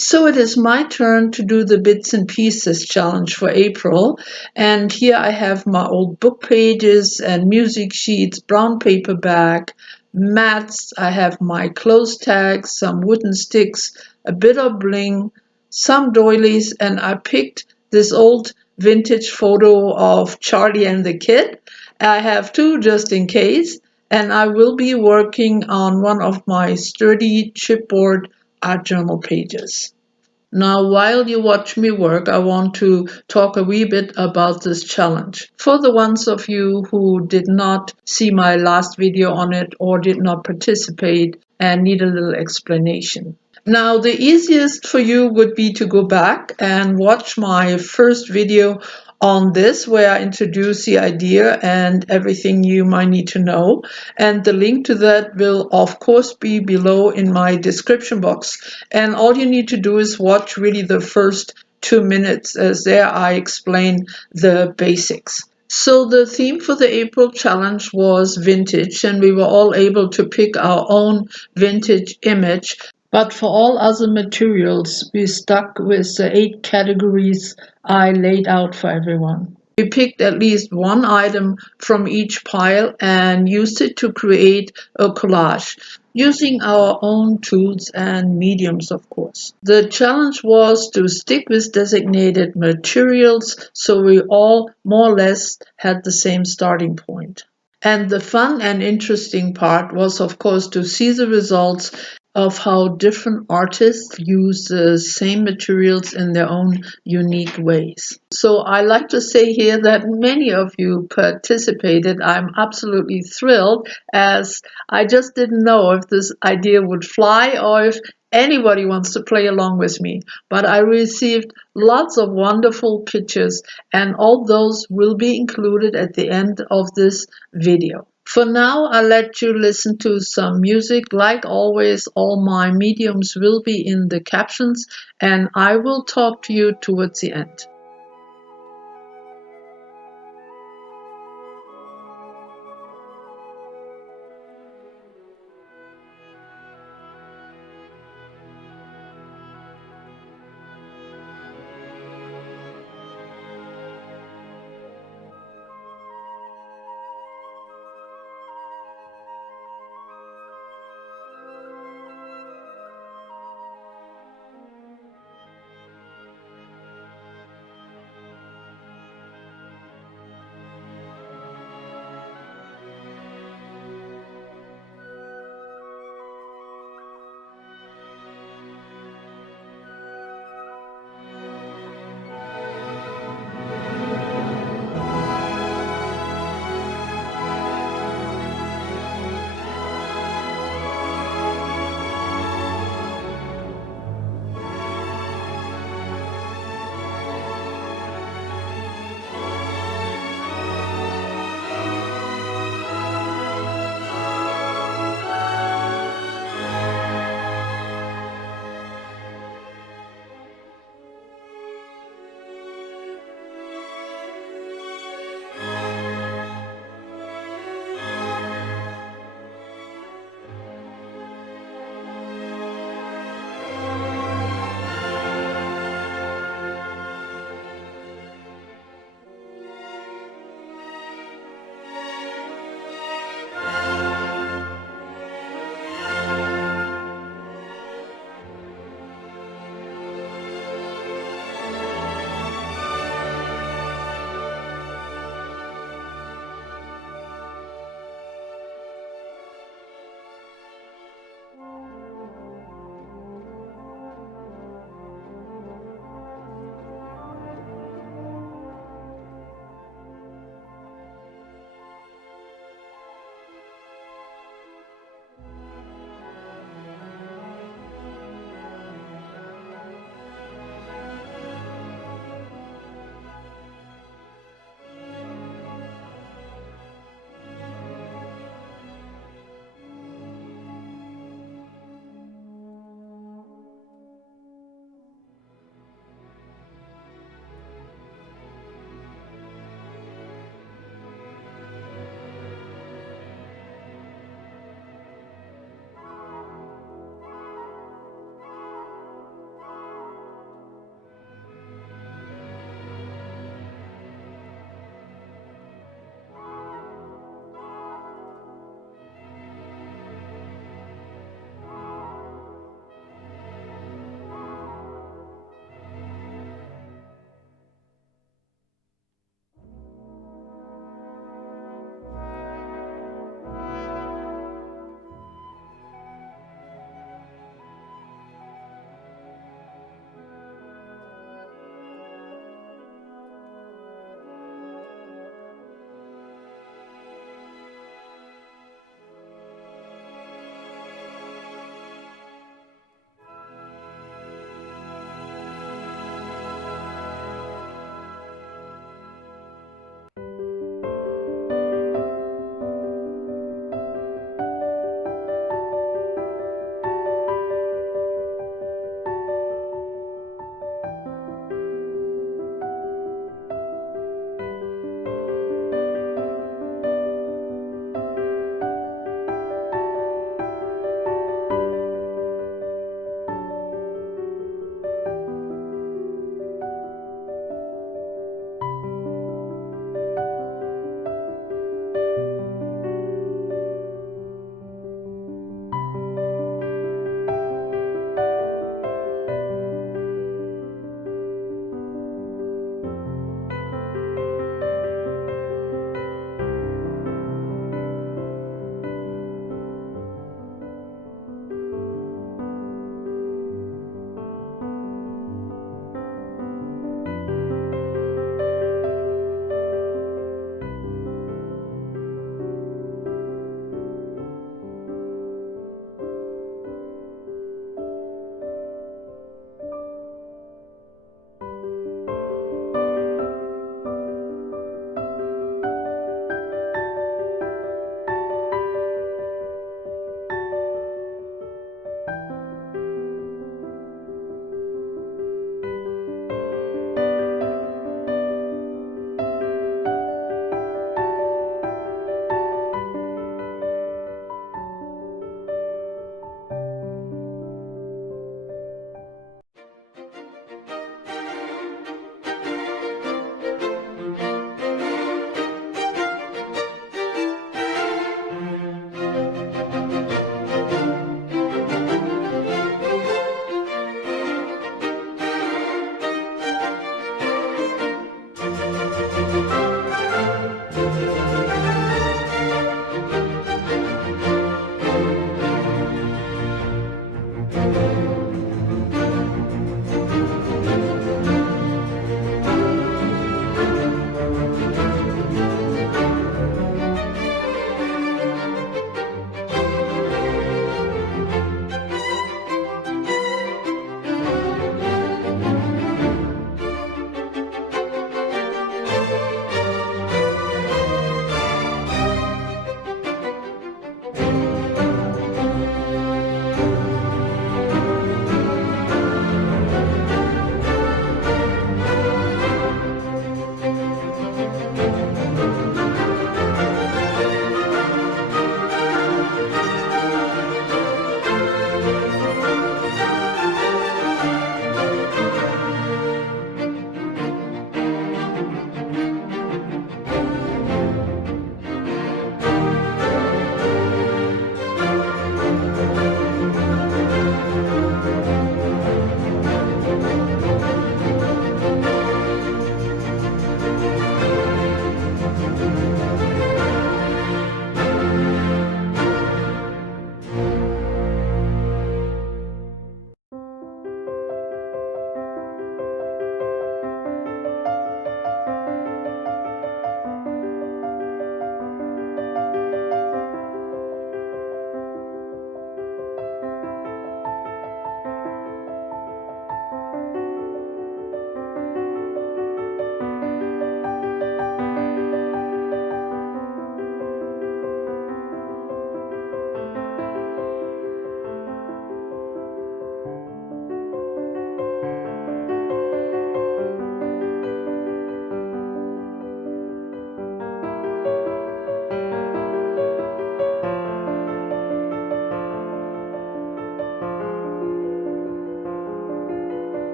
So it is my turn to do the Bits and Pieces challenge for April. And here I have my old book pages and music sheets, brown paperback, mats. I have my clothes tags, some wooden sticks, a bit of bling, some doilies, and I picked this old vintage photo of Charlie and the kid. I have two just in case, and I will be working on one of my sturdy chipboard art journal pages. Now, while you watch me work, I want to talk a wee bit about this challenge. For the ones of you who did not see my last video on it or did not participate and need a little explanation. Now, the easiest for you would be to go back and watch my first video on this, where I introduce the idea and everything you might need to know. And the link to that will, of course, be below in my description box. And all you need to do is watch really the first 2 minutes, as there I explain the basics. So the theme for the April challenge was vintage, and we were all able to pick our own vintage image. But for all other materials, we stuck with the 8 categories I laid out for everyone. We picked at least one item from each pile and used it to create a collage, using our own tools and mediums, of course. The challenge was to stick with designated materials, so we all more or less had the same starting point. And the fun and interesting part was, of course, to see the results of how different artists use the same materials in their own unique ways. So I like to say here that many of you participated. I'm absolutely thrilled, as I just didn't know if this idea would fly or if anybody wants to play along with me. But I received lots of wonderful pictures, and all those will be included at the end of this video. For now, I'll let you listen to some music. Like always, all my mediums will be in the captions, and I will talk to you towards the end.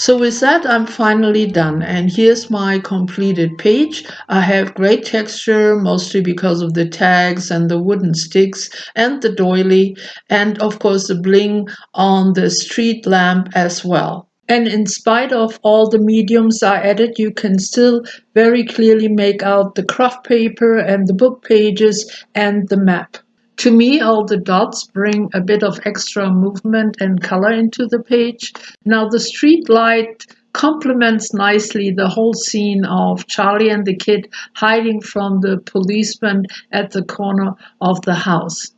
So with that, I'm finally done, and here's my completed page. I have great texture, mostly because of the tags and the wooden sticks and the doily, and of course the bling on the street lamp as well. And in spite of all the mediums I added, you can still very clearly make out the craft paper and the book pages and the map. To me, all the dots bring a bit of extra movement and color into the page. Now, the street light complements nicely the whole scene of Charlie and the kid hiding from the policeman at the corner of the house.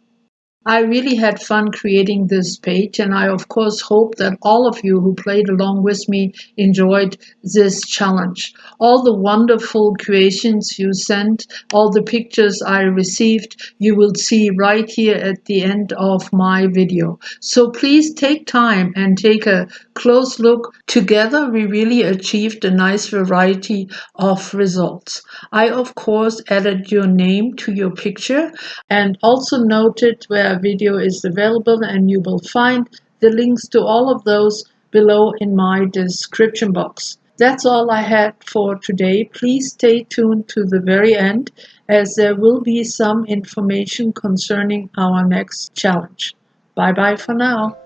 I really had fun creating this page, and I, of course, hope that all of you who played along with me enjoyed this challenge. All the wonderful creations you sent, all the pictures I received, you will see right here at the end of my video. So please take time and take a close look. Together, we really achieved a nice variety of results. I, of course, added your name to your picture and also noted where a video is available, and you will find the links to all of those below in my description box. That's all I had for today. Please stay tuned to the very end, as there will be some information concerning our next challenge. Bye bye for now.